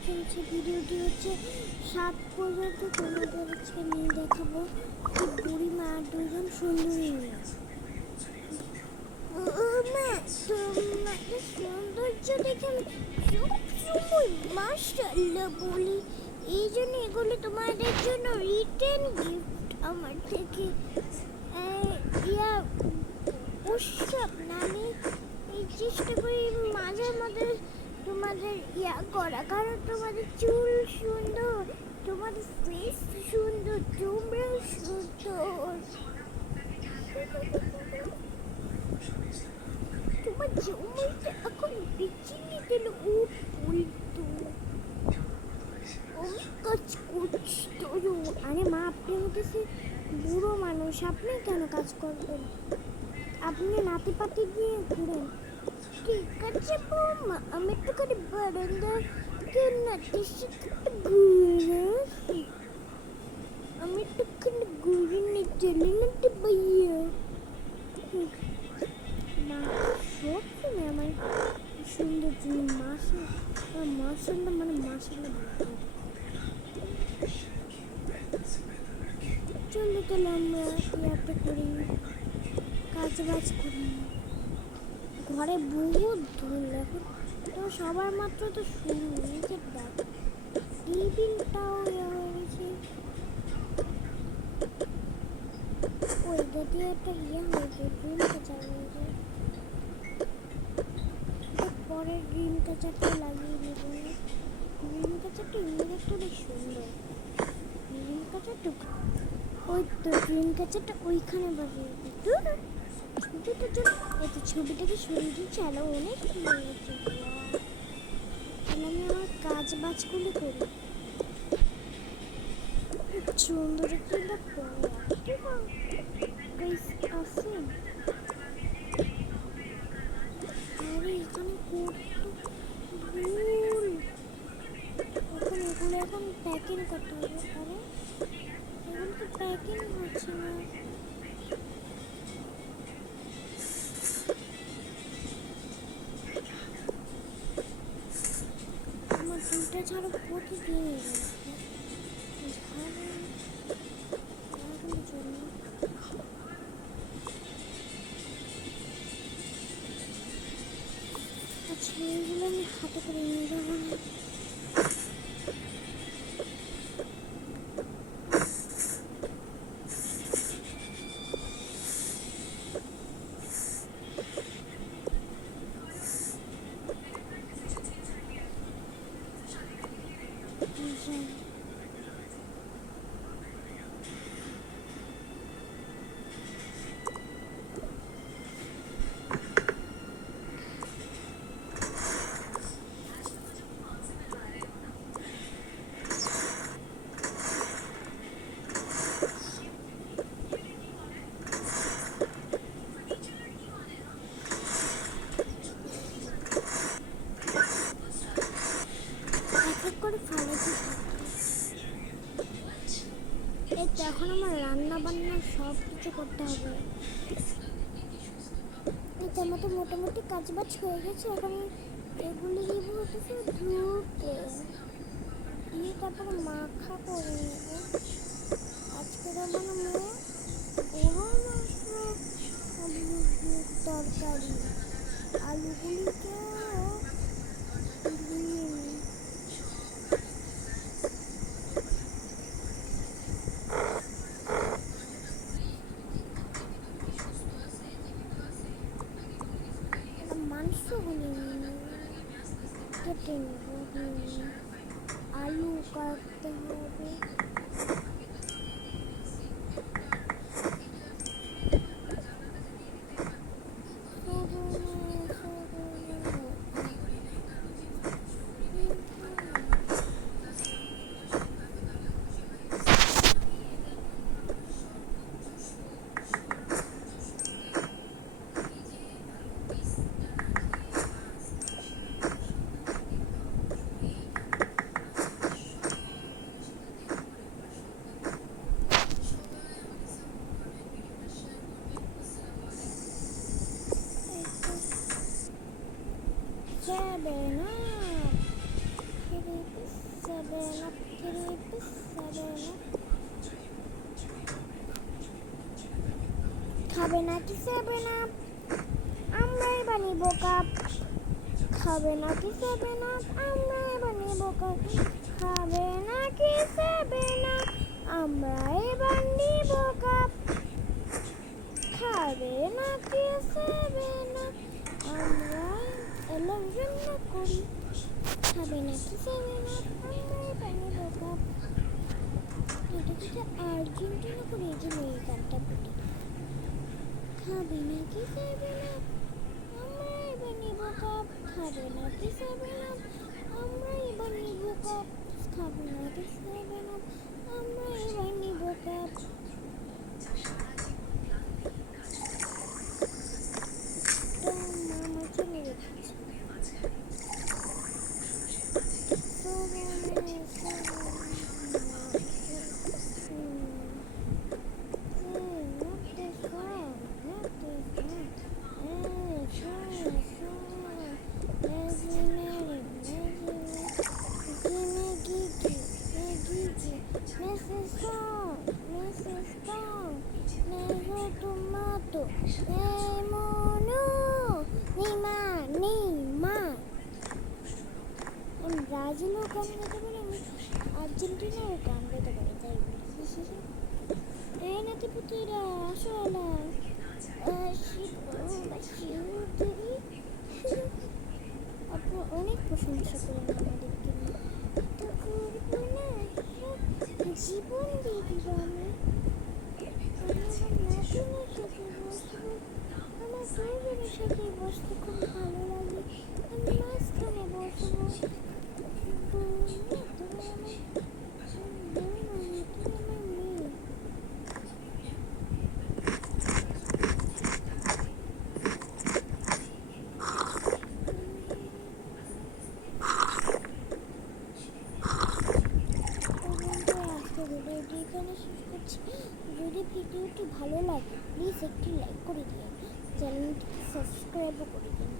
আজকে ভিডিওটি 7 পর্যন্ত তোমাদের আজকে নিয়ে দেখাবো কি বুড়িমা আর দুজন সুন্দরী মেয়ে। তোমাদের সৌন্দর্য দেখে আমি সবসময় মাশাআল্লাহ বলি, এই জন্য এগুলো তোমাদের জন্য রিটেন গিফট আমার থেকে। উৎসব না, আমি এই চেষ্টা করি মাঝে মাঝে তোমাদের করা, কারণ তোমাদের চুল সুন্দর, তোমাদের ফেস সুন্দর, তোমরা সুন্দর। তোমার জমিটা এখন বেঁচে নিতে ও বলতো আমি কাজ করছি তো। আরে মা, আপনি হতেছে বুড়ো মানুষ, আপনি কেন কাজ করবেন? আপনি নাতি পাতি দিয়ে ঘুরেন। ঠিক আছে বৌমা, আমি একটুখানি বারান্দা নাতির সাথে ঘুরে আসি। আমি একটুখানি ঘুরে নিয়ে চলে নাতি ভাইয়া। মা সবসময় আমার সুন্দর জন্য মাসাল্লাহ মানে মাসাল্লাহ বলতে। চলো তাহলে আমরা ইয়াটা করি, কাজ বাজ করি। ঘরে বহুত ধুল এখন তো, সবার মাত্র তো শুরু নিজের ডাক, টেবিলটাও হয়ে গেছে। ওই যদি একটা হয়েছে ড্রিম কাচার হয়েছে, পরে ড্রিম কাচারটা লাগিয়ে নেব। ড্রিম কাচারটা এমনিতে বেশ সুন্দর। ড্রিম কাচারটা ওই তো ড্রিম কাচারটা ওইখানে বাজিয়ে দিত। ছবিটা জন্য এত ছবিটাকে সরিয়ে চালো, অনেক সুন্দর লাগছে। তাহলে আমি আমার কাজ বাজগুলো করি। সুন্দর একটা আছে। আরে এখানে কত ভুল, এগুলো এখন প্যাকিং করতে হবে। আরে এগুলো তো প্যাকিং হচ্ছে না। আমার দুইটা ছাড়া প্রতিদিন জন্য আচ্ছা, এইগুলো আমি হাতে করে নিয়ে যাবো না। এখন আমার রান্না বান্না সব কিছু করতে হবে। আমার তো মোটামুটি কাজ বাজ হয়ে গেছে। এখন এগুলি দিব হতেছে ধুতে দিয়ে তারপরে মাখা করে নেব। আজকে মানে গরম তরকারি, আলুগুলিকে মাংসগুলি কেটে নেব। আলু কাটতে হবে। Seven up. It is seven up three piece seven up. খাবে নাকি সেভেন আপ? আমরাই বানিব কাপ। খাবে নাকি সেভেন আপ? আমরাই বানিব কাপ। খাবে নাকি সেভেন আপ? আমরাই বানিব কাপ। খাবে নাকি সেভেন আপ? আমরাই এলাম রান্না করি। খাবে নাকি সেভেন আপ? আমরাই বানিব কাপ। এটা কিন্তু আর্জেন্টিনা করে এই যে মেয়ে গানটা বলি। খাবে নাকি সেভেন আপ? আমরাই বানিব কাপ। খাবে নাকি সেভেন আপ? আমরাই বানিব কাপ। খাবে নাকি সেভেন আপ? আমরাই বানিব কাপ। তো মামা চলে গেছে। Tomato, lemonu, Nima. আমি ব্রাজিলের গান গাইতে পারি, আমি আর্জেন্টিনার গান গাইতে পারি, তাই বলছি। এই নাতিপুতিরা আসো এলা আপনার অনেক প্রশংসা করেন আমাদেরকে, তো করবো না, জীবন দিয়ে দিব আমি। আমার নাতিনের সাথে বসবো, আমার দুজনের সাথে বসতে খুব ভালো লাগে। আমি মাঝখানে বসবো। তুমি আমার মেয়ে। আজকে ভিডিওটি এখানে শেষ করছি। যদি ভিডিওটি ভালো লাগে প্লিজ একটি লাইক করে দিন, চ্যানেলটি সাবস্ক্রাইবও করে দিন।